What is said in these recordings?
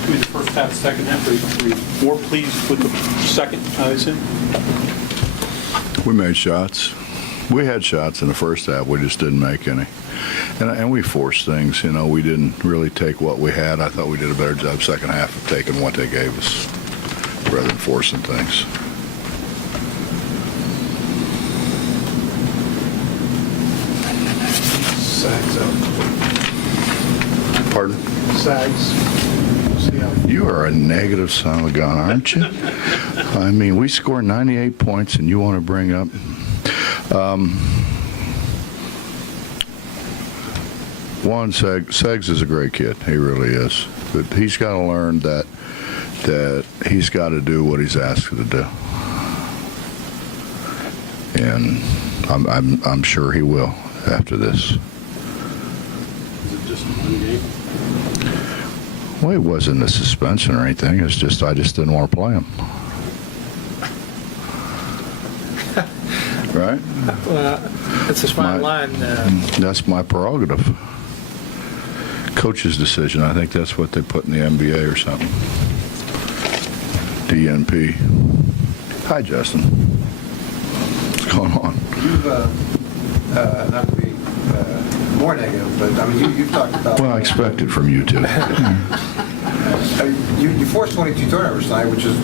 between the first half and second half? Are you more pleased with the second, I assume? We made shots. We had shots in the first half. We just didn't make any. And we forced things. You know, we didn't really take what we had. I thought we did a better job second half of taking what they gave us rather than forcing things. Sags out. Pardon? Sags. See how You are a negative son of a gun, aren't you? I mean, we scored 98 points, and you want to bring up... One, Seggs is a great kid. He really is. But he's got to learn that he's got to do what he's asked to do. And I'm sure he will after this. Is it just one game? Well, it wasn't a suspension or anything. It's just I just didn't want to play him. Right? Well, it's a fine line. That's my prerogative. Coach's decision. I think that's what they put in the NBA or something. DNP. Hi, Justin. What's going on? You've, not to be more negative, but I mean, you've talked about... Well, I expect it from you two. You forced 22 turnovers tonight, which is,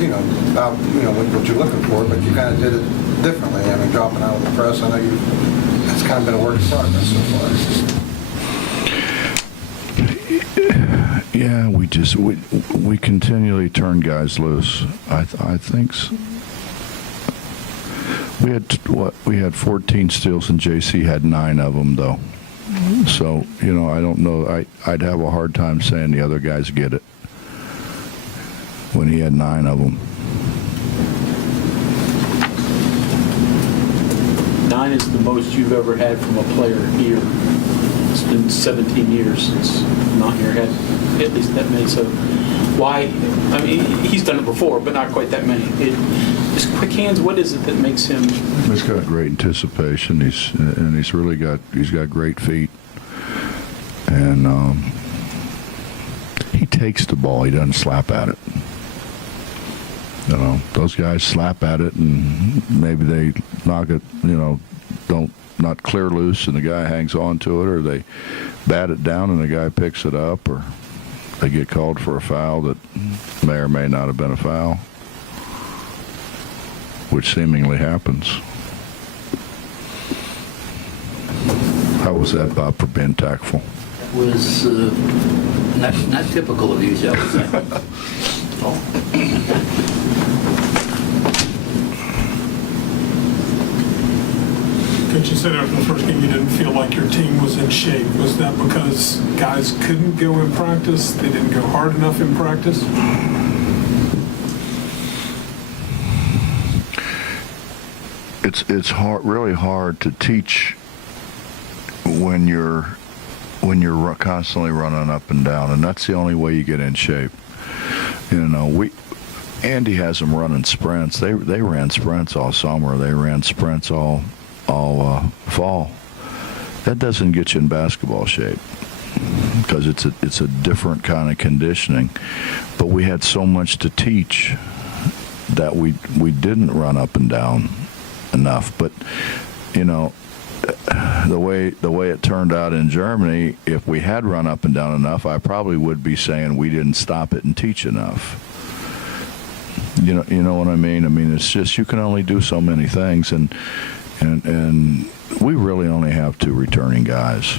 about, what you're looking for, but you kind of did it differently. I mean, dropping out of the press, I know it's kind of been a work in progress so far. Yeah, we continually turn guys loose. I think we had 14 steals and JC had 9 of them though. So I don't know. I'd have a hard time saying the other guys get it when he had 9 of them. 9 is the most you've ever had from a player here. It's been 17 years since not in your head, at least that many. So why? I mean, he's done it before, but not quite that many. His quick hands. What is it that makes him? He's got great anticipation. He's got great feet, and he takes the ball. He doesn't slap at it. Those guys slap at it, and maybe they knock it. Not clear loose, and the guy hangs on to it, or they bat it down and the guy picks it up, or they get called for a foul that may or may not have been a foul, which seemingly happens. How was that, Bob, for being tactful? Was not typical of you, shall we say. Coach, you said after the first game you didn't feel like your team was in shape. Was that because guys couldn't go in practice? They didn't go hard enough in practice? It's really hard to teach when you're constantly running up and down, and that's the only way you get in shape. Andy has them running sprints. They ran sprints all summer. They ran sprints all fall. That doesn't get you in basketball shape because it's a different kind of conditioning. But we had so much to teach that we didn't run up and down enough. But the way it turned out in Germany, if we had run up and down enough, I probably would be saying we didn't stop it and teach enough. You know what I mean? I mean, it's just you can only do so many things, and we really only have 2 returning guys.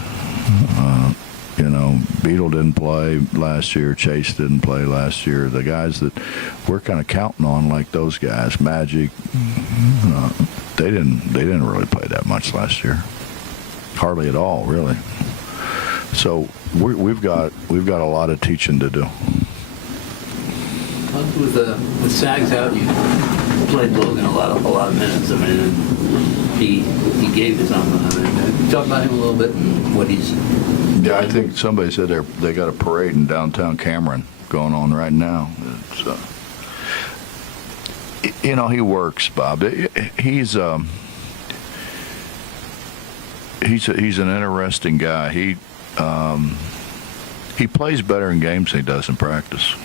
Beetle didn't play last year. Chase didn't play last year. The guys that we're kind of counting on, like those guys, Magic, they didn't really play that much last year. Hardly at all, really. So we've got a lot of teaching to do. With Sags out, you played Logan a lot of minutes. I mean, and he gave his own. Talk about him a little bit and what he's. Yeah, I think somebody said they got a parade in downtown Cameron going on right now. He works, Bob. He's an interesting guy. He plays better in games than he does in practice.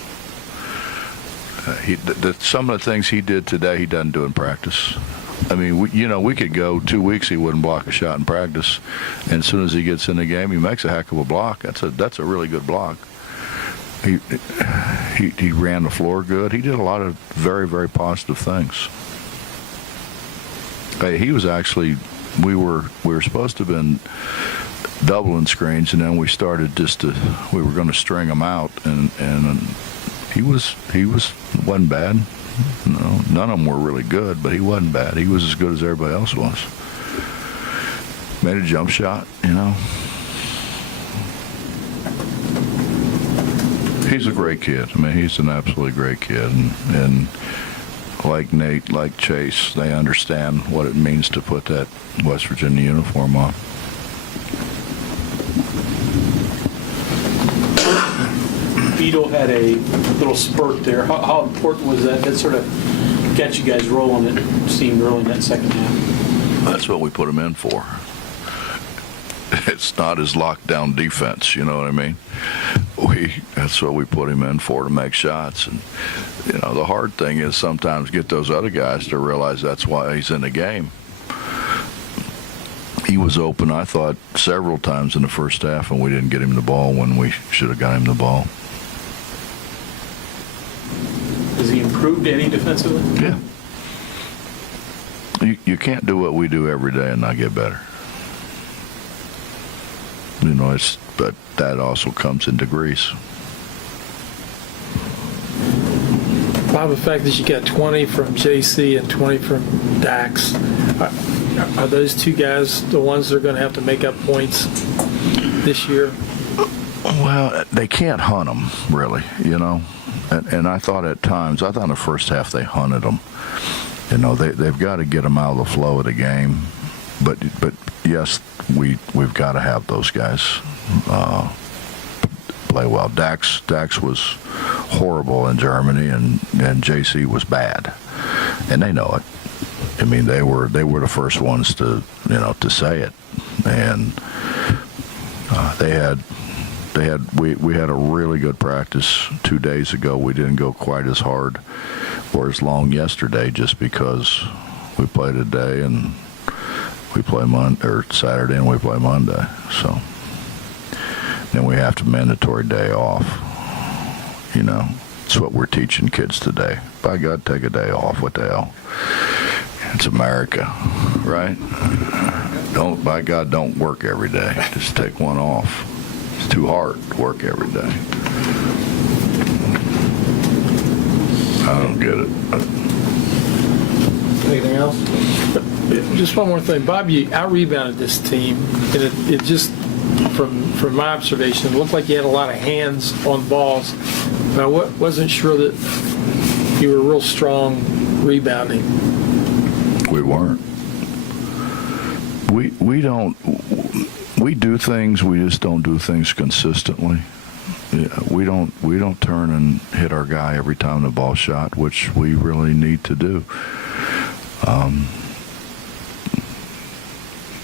Some of the things he did today, he doesn't do in practice. I mean, we could go 2 weeks, he wouldn't block a shot in practice, and as soon as he gets in the game, he makes a heck of a block. That's a really good block. He ran the floor good. He did a lot of very, very positive things. He was actually, we were supposed to have been doubling screens, and then we started we were going to string them out, and he wasn't bad. No, none of them were really good, but he wasn't bad. He was as good as everybody else was. Made a jump shot, He's a great kid. I mean, he's an absolutely great kid, and like Nate, like Chase, they understand what it means to put that West Virginia uniform on. Vito had a little spurt there. How important was that? That sort of got you guys rolling, it seemed, early in that second half. That's what we put him in for. It's not his lockdown defense, you know what I mean? That's what we put him in for, to make shots. And, the hard thing is sometimes get those other guys to realize that's why he's in the game. He was open, I thought, several times in the first half, and we didn't get him the ball when we should have got him the ball. Has he improved any defensively? Yeah. You can't do what we do every day and not get better. But that also comes in degrees. Bob, the fact that you got 20 from JC and 20 from Dax, are those two guys the ones that are going to have to make up points this year? Well, they can't hunt them, really, And I thought in the first half they hunted them. They've got to get them out of the flow of the game. But yes, we've got to have those guys play well. Dax was horrible in Germany, and JC was bad, and they know it. I mean, they were the first ones to say it, and we had a really good practice 2 days ago. We didn't go quite as hard or as long yesterday, just because we played a day and we play Saturday and we play Monday. So then we have to mandatory day off. It's what we're teaching kids today. By God, take a day off. What the hell? It's America, right? By God, don't work every day. Just take one off. It's too hard to work every day. I don't get it. Anything else? Just one more thing. Bob, you out-rebounded this team, and it just, from my observation, it looked like you had a lot of hands on balls, but I wasn't sure that you were real strong rebounding. We weren't. We do things, we just don't do things consistently. Yeah, we don't turn and hit our guy every time the ball shot, which we really need to do.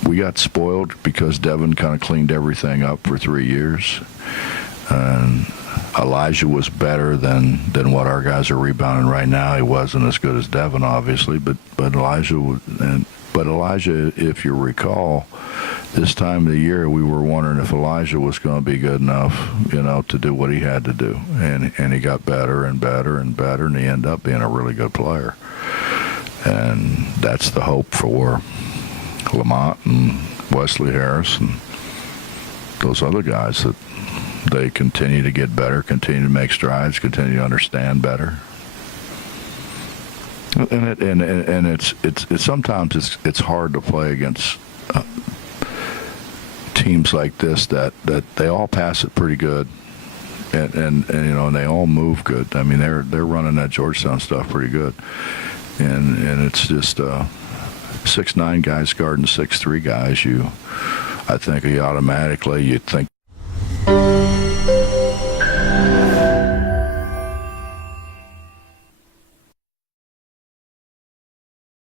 We got spoiled because Devin kind of cleaned everything up for 3 years, and Elijah was better than what our guys are rebounding right now. He wasn't as good as Devin, obviously, but Elijah, if you recall, this time of the year we were wondering if Elijah was going to be good enough, to do what he had to do, and he got better and better and better, and he ended up being a really good player. And that's the hope for Lamont and Wesley Harris and those other guys, that they continue to get better, continue to make strides, continue to understand better. And it's sometimes it's hard to play against teams like this that they all pass it pretty good, and they all move good. I mean, they're running that Georgetown stuff pretty good, and it's just 6'9" guys guarding 6'3" guys. I think you think